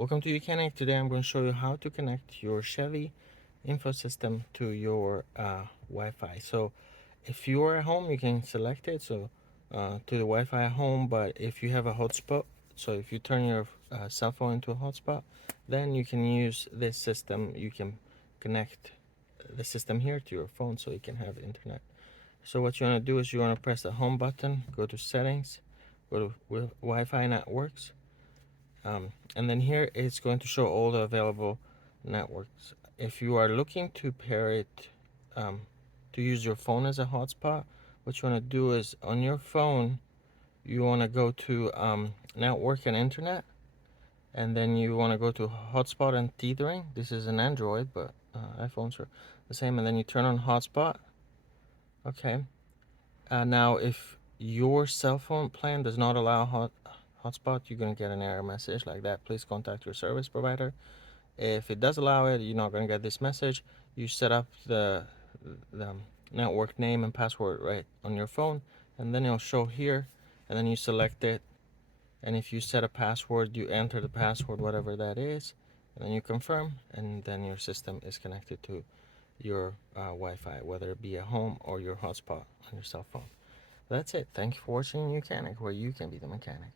Welcome to Mechanic. Today I'm going to show you how to connect your Chevy info system to your Wi-Fi. So if you are at home, you can select it to the Wi-Fi at home, but if you have a hotspot, so if you turn your cell phone into a hotspot, then you can use this system. You can connect the system here to your phone so you can have internet. So what you want to do is you want to press the home button, go to settings, go to Wi-Fi networks, and then here it's going to show all the available networks. If you are looking to pair it to use your phone as a hotspot, what you want to do is on your phone you want to go to network and internet, and then you want to go to hotspot and tethering. This is an Android, but iPhones are the same. And then you turn on hotspot. Okay. Now if your cell phone plan does not allow hotspot, you're going to get an error message like that. Please contact your service provider. If it does allow it, you're not going to get this message. You set up the network name and password right on your phone, and then it'll show here, and then you select it. And if you set a password, you enter the password, whatever that is, and then you confirm, and then your system is connected to your Wi-Fi, whether it be at home or your hotspot on your cell phone. That's it. Thank you for watching Mechanic, where you can be the mechanic.